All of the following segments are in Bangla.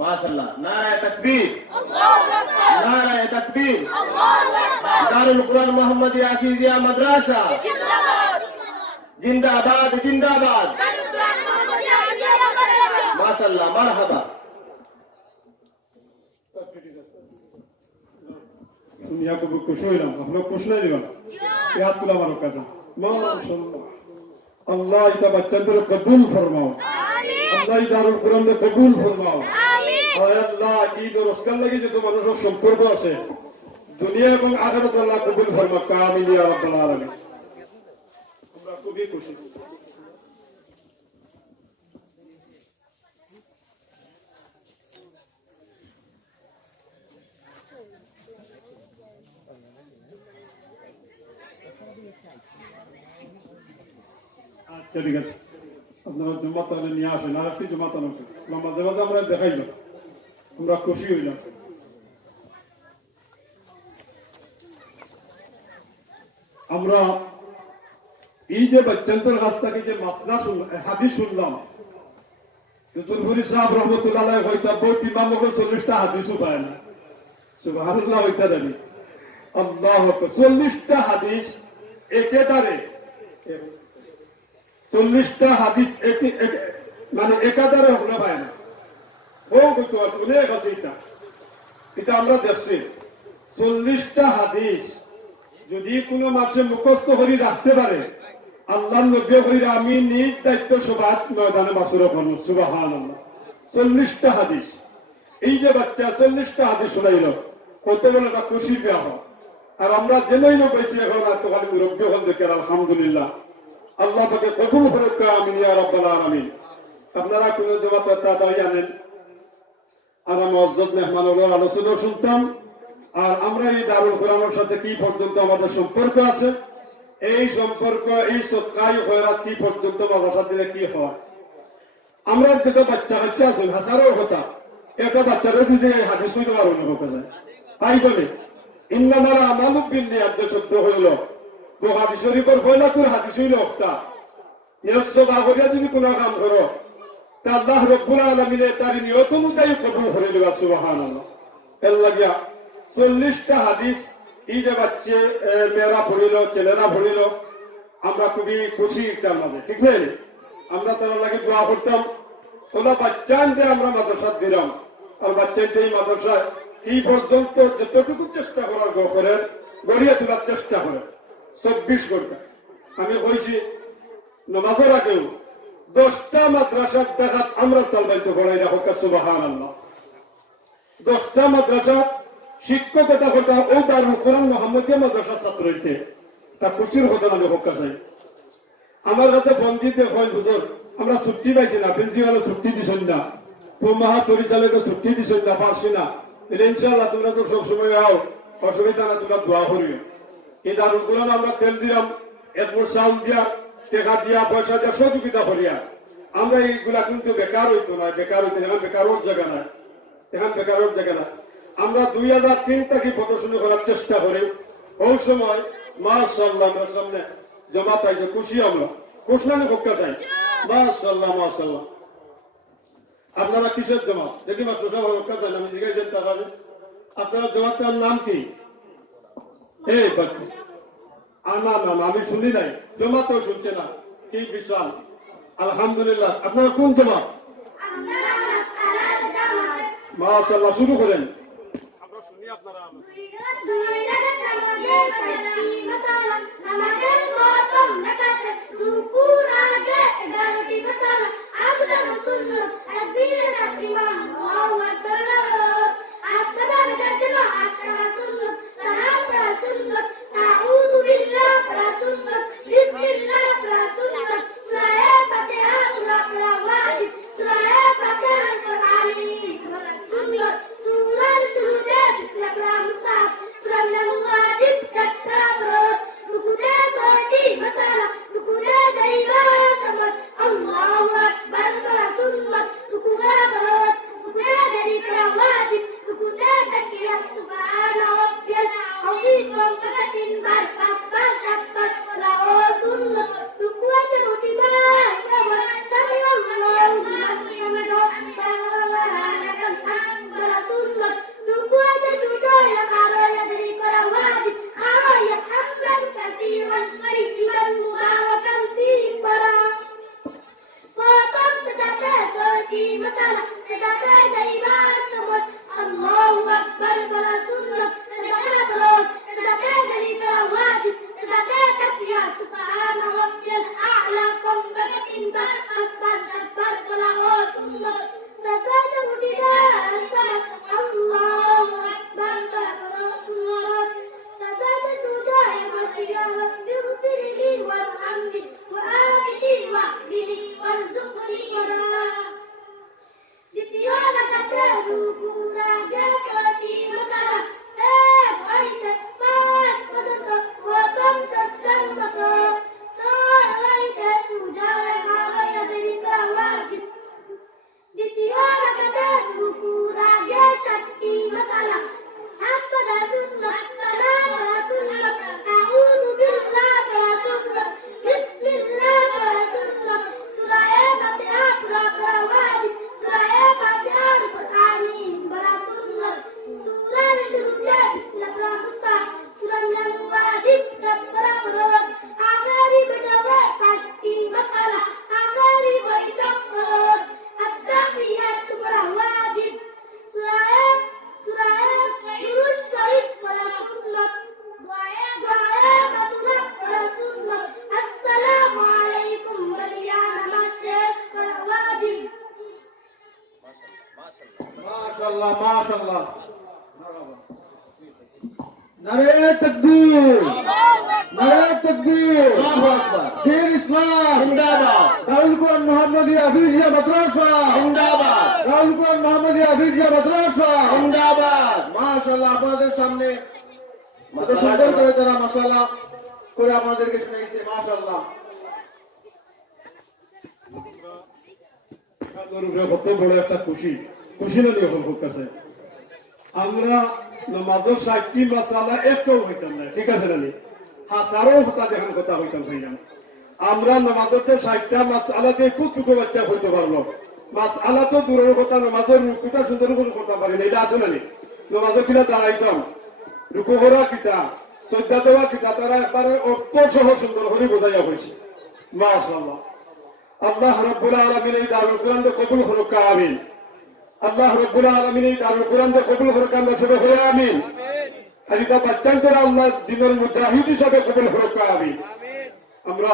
মাশাআল্লাহ, নারায়ে তাকবীর, আল্লাহু আকবার, নারায়ে তাকবীর, আল্লাহু আকবার। দারুল কুরআন মুহাম্মাদিয়া হাফিজিয়া মাদ্রাসা জিন্দাবাদ, জিন্দাবাদ, জিন্দাবাদ। দারুল কুরআন মুহাম্মাদিয়া হাফিজিয়া মাদ্রাসা, মাশাআল্লাহ, মারহাবা। दुनिया को खुश हो ना हम लोग खुश नहीं दिवा याद तुला मारो काजा माशाअल्लाह अल्लाह इता बच्चन को कबूल फरमाओ आमीन अल्लाह दारुल कुरान को कबूल फरमाओ आमीन और अल्लाह की जो रस्कल लगी जो মানুষের সম্পর্ক আছে দুনিয়া এবং আখিরাত আল্লাহ কবুল ফরমাক আমিন ইয়া রাব্বাল আলামিন আমরা খুবই খুশি ঠিক আছে আপনারা জমা তাহলে নিয়ে আসেন আর একটি জমা তাহলে মাঝে মাঝে আমরা দেখাইলাম আমরা খুশি হইলাম আমরা এই যে বাচ্চাদের কাছ থেকে যে মাসলা শুনলাম হাদিস শুনলাম জুলফুরি সাহেব রহমতুল্লাহ আলাইহি হয়তো বহুত ইমাম মগল 40টা হাদিসও পায় না সুবহানাল্লাহ হইতা জানি আল্লাহু আকবার 40টা হাদিস একেবারে 40টা হাদিস মানে একাধারে হলে পায় না ও কইতো অনেক আছে এটা আমরা দেখছি 40টা হাদিস যদি কোনো মানুষের মুখস্থ করে রাখতে পারে আল্লাহর নবী কইরা আমি নিজ দায়িত্ব সবাত ময়দানে বাসুর করব সুবহানাল্লাহ 40টা হাদিস এই যে বাচ্চা 40টা হাদিস শোনাইল কত বড় একটা খুশির ব্যাপার আর আমরা জেনেই না পেয়েছি এখন আর তো খালি মুরব্বী হল দেখে আলহামদুলিল্লাহ আল্লাহ তাকে কবুল করুক আমিন ইয়া রাব্বাল আলামিন আপনারা কোন জবাব তাড়াতাড়ি আনেন আর আমি মুআজ্জাজ মেহমানদের আলোচনা শুনতাম আর আমরা এই দারুল কুরআনের সাথে কি পর্যন্ত আমাদের সম্পর্ক আছে এই সম্পর্ক এই সদকায়ে খয়রাত কি পর্যন্ত মাদ্রাসা দিলে কি হয় আমরা যেটা বাচ্চা আছেন হাজারো কথা একটা বাচ্চারও বুঝে এই হাদিস হইতে পারো না হোক যায় তাই বলে ইন্নামাল আমালু বিন্নিয়াত শব্দ হইল বুখারী শরীফের পয়লা কোন হাদিস হইল একটা নিয়ত বাগরিয়া যদি কোন কাম করো তা আল্লাহ রাব্বুল আলামিন তার নিয়ত অনুযায়ী কবুল করে দিবা সুবহানাল্লাহ এর লাগিয়া 40টা হাদিস এই যে বাচ্চা মেয়েরা পড়িল ছেলেরা পড়িল আমরা খুবই খুশি তার মাঝে ঠিক নেই আমরা তার লাগে দোয়া করতাম ওলা বাচ্চাদের আমরা মাদ্রাসা দিলাম আর বাচ্চাদের এই মাদ্রাসায় এই পর্যন্ত যতটুকু চেষ্টা করার করেন গড়িয়ে তোলার চেষ্টা করেন 24 ঘন্টা আমি কইছি নামাজের আগেও 10টা মাদ্রাসার টাকা আমরা তালবাইতে পড়াই রাখো সুবহানাল্লাহ 10টা মাদ্রাসা শিক্ষকতা করতে ও দারুল কুরআন মুহাম্মাদিয়া মাদ্রাসা ছাত্র হইতে তা খুশির কথা আমি হক্কা চাই আমার কাছে বন্দিতে হয় হুজুর আমরা ছুটি পাইছি না প্রিন্সিপাল ছুটি দিছেন না মহা পরিচালক ছুটি দিছেন না পারছি না ইনশাআল্লাহ তোমরা তো সব সময় আও অসুবিধা না তোমরা দোয়া করিও এই দারুল কুরআন আমরা তেল দিলাম এরপর চাল দিয়া টাকা দিয়া পয়সা দিয়া সহযোগিতা করিয়া আমরা এইগুলা কিন্তু বেকার হইতো না বেকার হইতে এখন বেকারোর জায়গা না এখন বেকারোর জায়গা না আমরা 2003 থেকে প্রদর্শনী করার চেষ্টা করি ওই সময় মাশাআল্লাহ আমরা সামনে জমা পাইছে খুশি আমরা খুশলানি হক্কা চাই মাশাআল্লাহ মাশাআল্লাহ আপনারা কিসের জমা দেখি মাত্র সব হক্কা চাই আমি জিজ্ঞাসা তাহলে আপনারা জমাতার নাম কি এই বাচ্চা আনা নাম আমি শুনি নাই জমা তো শুনছে না কি বিশাল আলহামদুলিল্লাহ আপনারা কোন জমা মাশাআল্লাহ শুরু করেন আমরা শুনি আপনারা মাশাআল্লাহ মাশাআল্লাহ নারে তাকবীর নারে তাকবীর আল্লাহু আকবার দিন ইসলাম জিন্দাবাদ দারুল কুরআন মোহাম্মদিয়া হাফিজিয়া মাদ্রাসা জিন্দাবাদ দারুল কুরআন মোহাম্মদিয়া হাফিজিয়া মাদ্রাসা জিন্দাবাদ মাশাআল্লাহ আপনাদের সামনে কত সুন্দর করে তারা মাশাআল্লাহ করে আমাদেরকে শুনাইছে মাশাআল্লাহ কত বড় একটা খুশি খুশি না নিয়ে হল কাছে আমরা নামাজের সাক্ষী মাসালা একটাও হইতাম না ঠিক আছে নানি হাজারো হতা যখন কথা হইতাম সেই না আমরা নামাজের সাক্ষী মাসালাতে খুব ছোট বাচ্চা হইতে পারলো মাসালা তো দূরের কথা নামাজের রুকুটা সুন্দর করে করতে পারি না এটা আছে নানি নামাজের কিনা দাঁড়াইতাম রুকু করা কিতা শ্রদ্ধা দেওয়া কিতা তারা একবারে অর্থ সহ সুন্দর করে বোঝাইয়া হয়েছে মাশাআল্লাহ আল্লাহ রাব্বুল আলামিন এই দারুল কুরআন কবুল করুক আমিন আল্লাহ রাব্বুল আলামিন এই দারুল কুরআন কবুল করুক আমরা সবাই হয়ে আমিন আর এটা বাচ্চাদের আল্লাহ দিনের মুজাহিদ হিসাবে কবুল করুক আমিন আমরা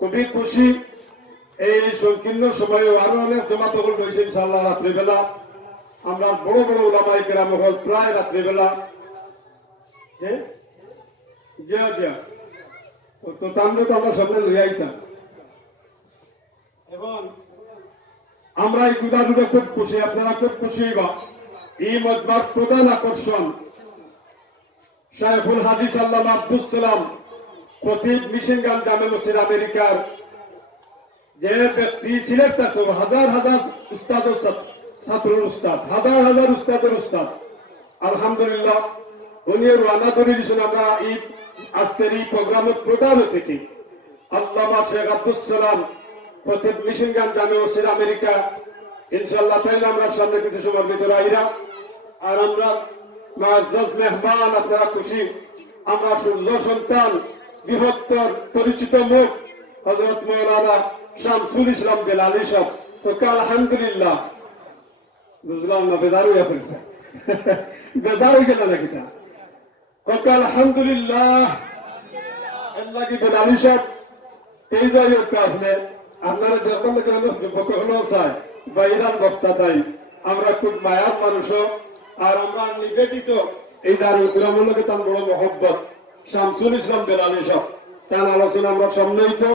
খুবই খুশি এই সংকীর্ণ সময়ে আরো অনেক জমাত রয়েছে ইনশাআল্লাহ রাত্রিবেলা আমরা বড় বড় উলামায়ে কেরাম হল প্রায় রাত্রিবেলা হ্যাঁ জিয়া জিয়া তো তাহলে তো আমরা সামনে লইয়া আইতাম এবং আমরা এই গুদারুটা খুব খুশি আপনারা খুব খুশি হইবা এই মজমার প্রধান আকর্ষণ শাইখুল হাদিস আল্লামা আব্দুস সালাম খতিব মিশিগান জামে মসজিদ আমেরিকার যে ব্যক্তি সিলেক্ট থাকতো হাজার হাজার উস্তাদ ও ছাত্রের উস্তাদ হাজার হাজার উস্তাদের উস্তাদ আলহামদুলিল্লাহ উনি রানা ধরে দিয়েছেন আমরা এই আজকের এই প্রোগ্রামের প্রধান অতিথি আল্লামা শেখ আব্দুস সালাম খতিব মিশিগান জামে মসজিদ আমেরিকা ইনশাআল্লাহ তাইলে আমরা সামনে কিছু সময় ভিতরে আইরা আর আমরা মুআজ্জাজ মেহমান আপনারা খুশি আমরা সূর্য সন্তান বৃহত্তর পরিচিত মুখ হযরত মাওলানা শামসুল ইসলাম বেলালী সাহেব তো আলহামদুলিল্লাহ বুঝলাম না বেদার হইয়া পড়ছে বেদার হয়ে গেল নাকি তা আলহামদুলিল্লাহ আল্লাহ কি বেলালী সাহেব এই যাই হোক আসলে আপনারা দেখবেন কখনো চাই বা ইরান বক্তা তাই আমরা খুব মায়ার মানুষও আর আমরা নিবেদিত এই দারুল কুরআনের লোকে তার বড় মহব্বত শামসুল ইসলাম বেলালী সাহেব তার আলোচনা আমরা সামনেই তো